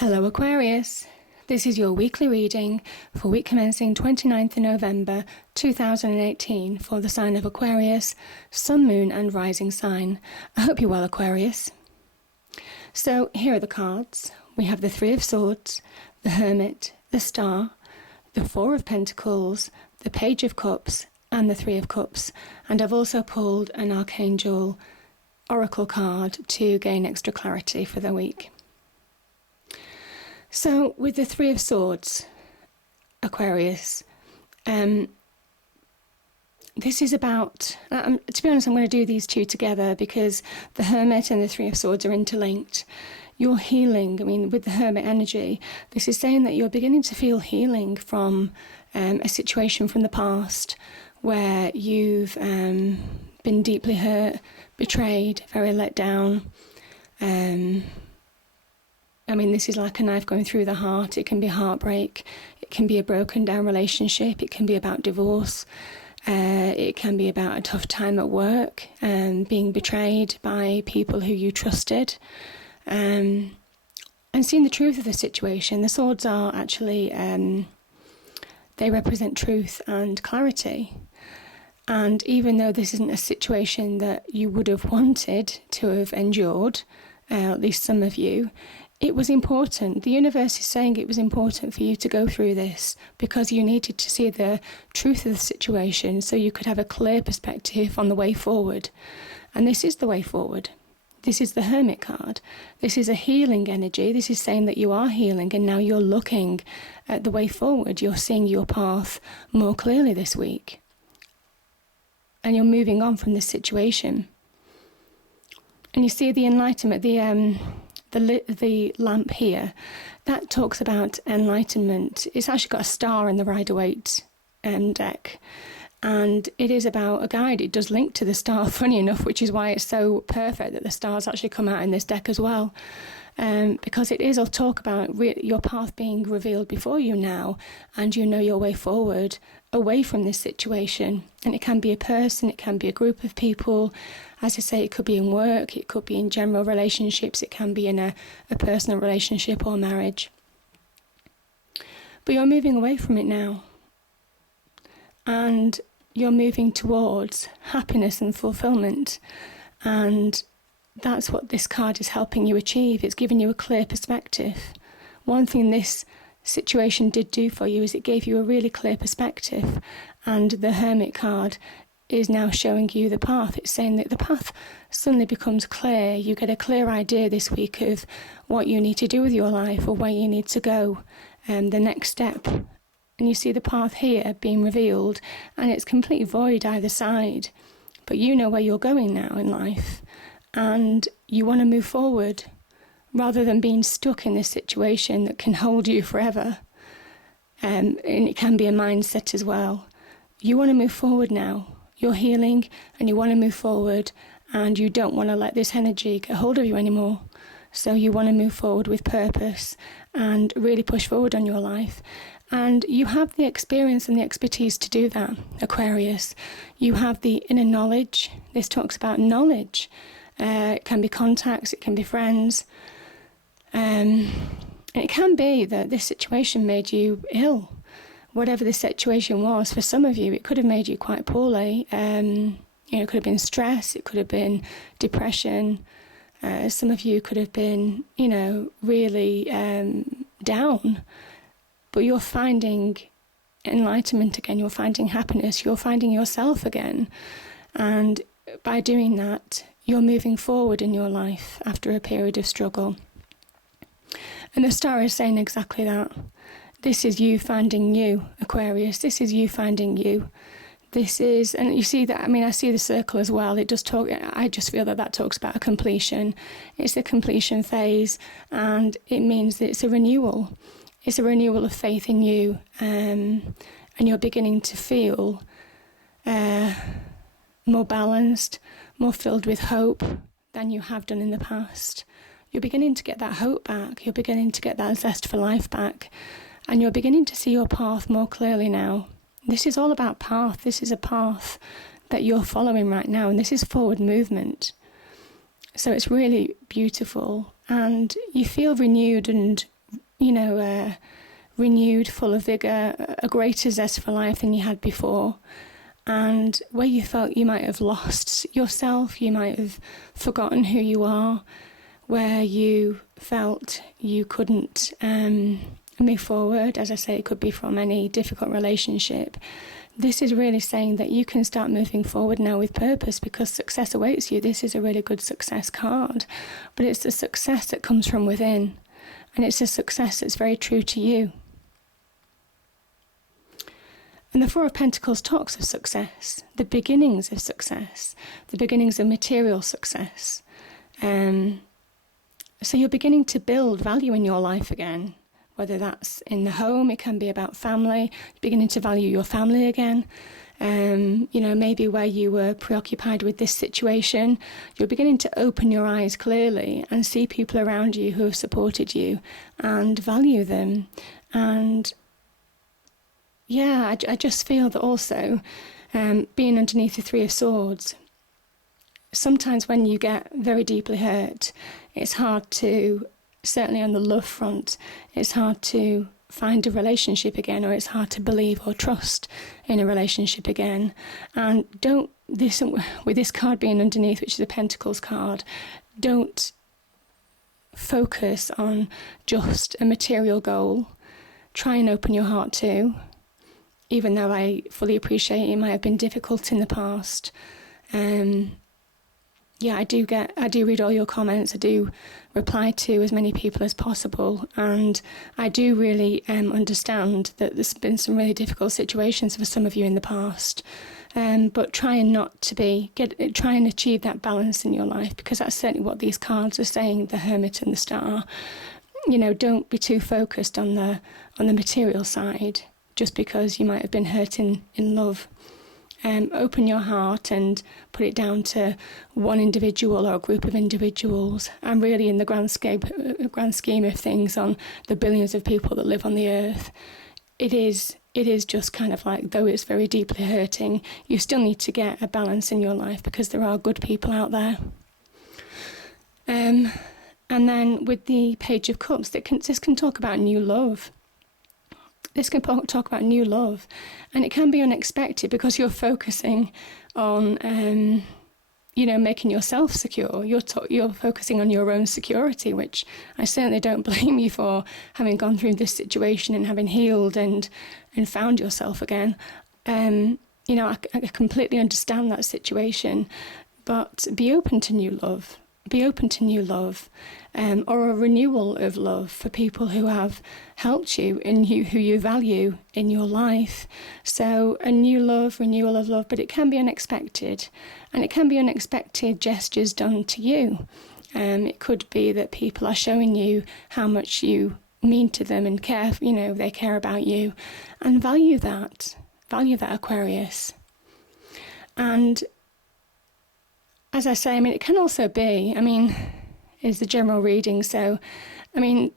Hello Aquarius, this is your weekly reading for week commencing 29th of November 2018 for the sign of Aquarius, Sun, Moon and Rising sign. I hope you're well, Aquarius. So here are the cards. We have the Three of Swords, the Hermit, the Star, the Four of Pentacles, the Page of Cups and the Three of Cups, and I've also pulled an Archangel Oracle card to gain extra clarity for the week. So with the Three of Swords, Aquarius, this is about, to be honest, I'm going to do these two together because the Hermit and the Three of Swords are interlinked. You're healing, with the Hermit energy, this is saying that you're beginning to feel healing from a situation from the past where you've been deeply hurt, betrayed, very let down. This is like a knife going through the heart. It can be heartbreak. It can be a broken down relationship. It can be about divorce. It can be about a tough time at work and being betrayed by people who you trusted. And seeing the truth of the situation. The swords are actually, they represent truth and clarity. And even though this isn't a situation that you would have wanted to have endured, at least some of you, it was important. The universe is saying it was important for you to go through this because you needed to see the truth of the situation so you could have a clear perspective on the way forward. And this is the way forward. This is the Hermit card. This is a healing energy. This is saying that you are healing and now you're looking at the way forward. You're seeing your path more clearly this week. And you're moving on from this situation. And you see the enlightenment, the lamp here, that talks about enlightenment. It's actually got a star in the Rider-Waite deck. And it is about a guide. It does link to the star, funny enough, which is why it's so perfect that the stars actually come out in this deck as well. Because it is, I'll talk about your path being revealed before you now, and you know your way forward away from this situation. And it can be a person, it can be a group of people. As I say, it could be in work, it could be in general relationships, it can be in a personal relationship or marriage. But you're moving away from it now. And you're moving towards happiness and fulfillment. And that's what this card is helping you achieve. It's giving you a clear perspective. One thing this situation did do for you is it gave you a really clear perspective. And the Hermit card is now showing you the path. It's saying that the path suddenly becomes clear. You get a clear idea this week of what you need to do with your life or where you need to go, and the next step. And you see the path here being revealed, and it's completely void either side. But you know where you're going now in life, and you want to move forward rather than being stuck in this situation that can hold you forever. And it can be a mindset as well. You want to move forward now. You're healing and you want to move forward, and you don't want to let this energy get hold of you anymore. So you want to move forward with purpose and really push forward on your life. And you have the experience and the expertise to do that, Aquarius. You have the inner knowledge. This talks about knowledge. It can be contacts, it can be friends. And it can be that this situation made you ill. Whatever the situation was, for some of you, it could have made you quite poorly. It could have been stress, it could have been depression. Some of you could have been, really down. But you're finding enlightenment again, you're finding happiness, you're finding yourself again. And by doing that, you're moving forward in your life after a period of struggle. And the star is saying exactly that. This is you finding you, Aquarius. This is you finding you. This is, and you see that, I see the circle as well. It does talk, I just feel that talks about a completion. It's a completion phase, and it means that it's a renewal. It's a renewal of faith in you, and you're beginning to feel more balanced, more filled with hope than you have done in the past. You're beginning to get that hope back. You're beginning to get that zest for life back. And you're beginning to see your path more clearly now. This is all about path. This is a path that you're following right now. And this is forward movement. So it's really beautiful. And you feel renewed and renewed, full of vigour, a greater zest for life than you had before. And where you felt you might have lost yourself, you might have forgotten who you are, where you felt you couldn't move forward, as I say, it could be from any difficult relationship. This is really saying that you can start moving forward now with purpose, because success awaits you. This is a really good success card, but it's the success that comes from within, and it's a success that's very true to you. And the Four of Pentacles talks of success, the beginnings of success, the beginnings of material success. So you're beginning to build value in your life again, whether that's in the home, it can be about family, beginning to value your family again. Maybe where you were preoccupied with this situation, you're beginning to open your eyes clearly and see people around you who have supported you and value them. And yeah, I just feel that also being underneath the Three of Swords, sometimes when you get very deeply hurt, it's hard to, certainly on the love front, it's hard to find a relationship again, or it's hard to believe or trust in a relationship again. And with this card being underneath, which is a Pentacles card, don't focus on just a material goal. Try and open your heart too. Even though I fully appreciate it might have been difficult in the past. I do read all your comments. I do reply to as many people as possible, and I do really understand that there's been some really difficult situations for some of you in the past. But try and achieve that balance in your life, because that's certainly what these cards are saying, the Hermit and the Star. Don't be too focused on the material side, just because you might have been hurt in love. Open your heart and put it down to one individual or a group of individuals, and really in the grand scheme of things, on the billions of people that live on the earth, it is just kind of like, though it's very deeply hurting, you still need to get a balance in your life, because there are good people out there. And then with the Page of Cups, this can talk about new love. This can talk about new love, and it can be unexpected because you're focusing on, making yourself secure. You're focusing on your own security, which I certainly don't blame you for, having gone through this situation and having healed and found yourself again. I completely understand that situation, but be open to new love. Be open to new love, or a renewal of love for people who have helped you and who you value in your life. So a new love, renewal of love, but it can be unexpected, and it can be unexpected gestures done to you. It could be that people are showing you how much you mean to them and care, they care about you, and value that, Aquarius. And as I say, it can also be, is the general reading, so, I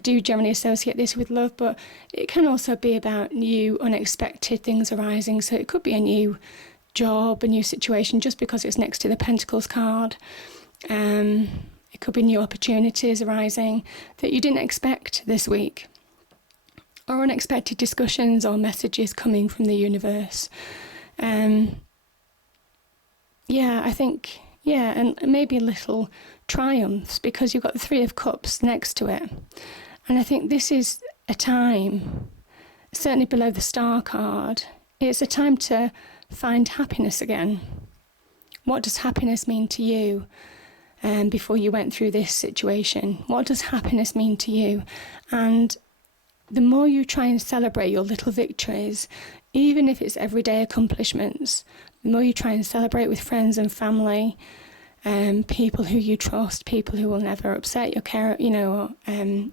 do generally associate this with love, but it can also be about new, unexpected things arising. So it could be a new job, a new situation, just because it's next to the Pentacles card. It could be new opportunities arising that you didn't expect this week, or unexpected discussions or messages coming from the universe. And maybe little triumphs, because you've got the Three of Cups next to it. And I think this is a time, certainly below the Star card, it's a time to find happiness again. What does happiness mean to you before you went through this situation? What does happiness mean to you? And the more you try and celebrate your little victories, even if it's everyday accomplishments, the more you try and celebrate with friends and family, people who you trust, people who will never upset your care, or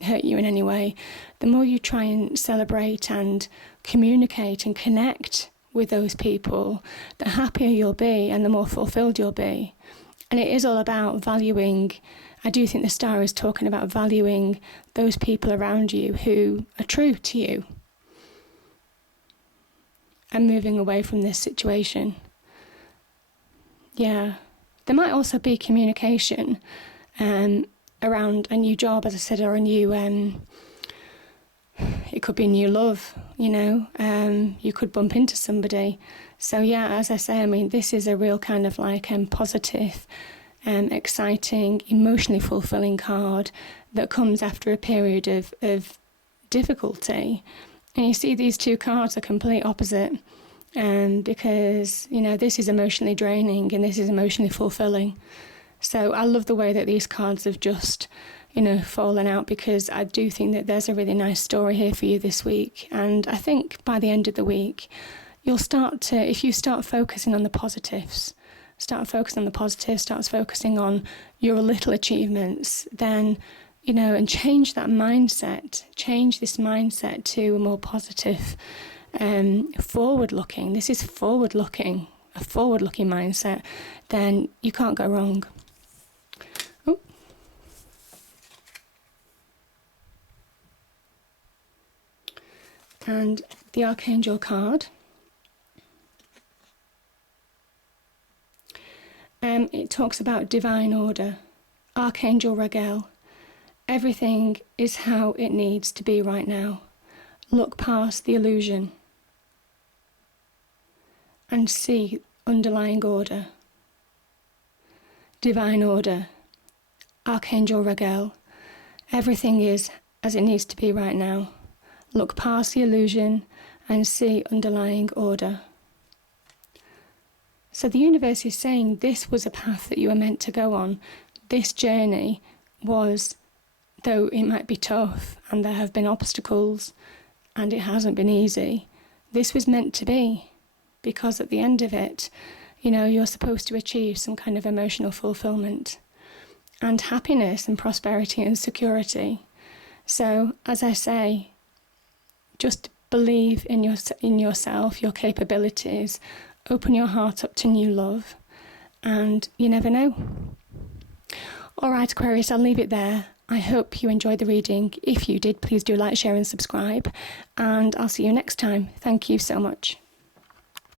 hurt you in any way, the more you try and celebrate and communicate and connect with those people, the happier you'll be and the more fulfilled you'll be. And it is all about valuing. I do think the Star is talking about valuing those people around you who are true to you, and moving away from this situation. Yeah. There might also be communication around a new job, as I said, or a new it could be new love, you know, you could bump into somebody. So yeah, as I say, I mean, this is a real kind of like positive, exciting, emotionally fulfilling card that comes after a period of difficulty. And you see these two cards are complete opposite, because, you know, this is emotionally draining and this is emotionally fulfilling. So I love the way that these cards have just, you know, fallen out, because I do think that there's a really nice story here for you this week. And I think by the end of the week, you'll start to, if you start focusing on the positives, start focusing on your little achievements, then, you know, and change that mindset, change this mindset to a more positive, forward-looking. This is forward-looking, a forward-looking mindset, then you can't go wrong. Oh. And the Archangel card. It talks about divine order. Archangel Raguel. Everything is how it needs to be right now. Look past the illusion and see underlying order. Divine order. Archangel Raguel. Everything is as it needs to be right now. Look past the illusion and see underlying order. So the universe is saying this was a path that you were meant to go on. This journey was, though it might be tough and there have been obstacles and it hasn't been easy, this was meant to be, because at the end of it, you know, you're supposed to achieve some kind of emotional fulfillment and happiness and prosperity and security. So, as I say, just believe in yourself, your capabilities, open your heart up to new love, and you never know. All right, Aquarius, I'll leave it there. I hope you enjoyed the reading. If you did, please do like, share and subscribe, and I'll see you next time. Thank you so much.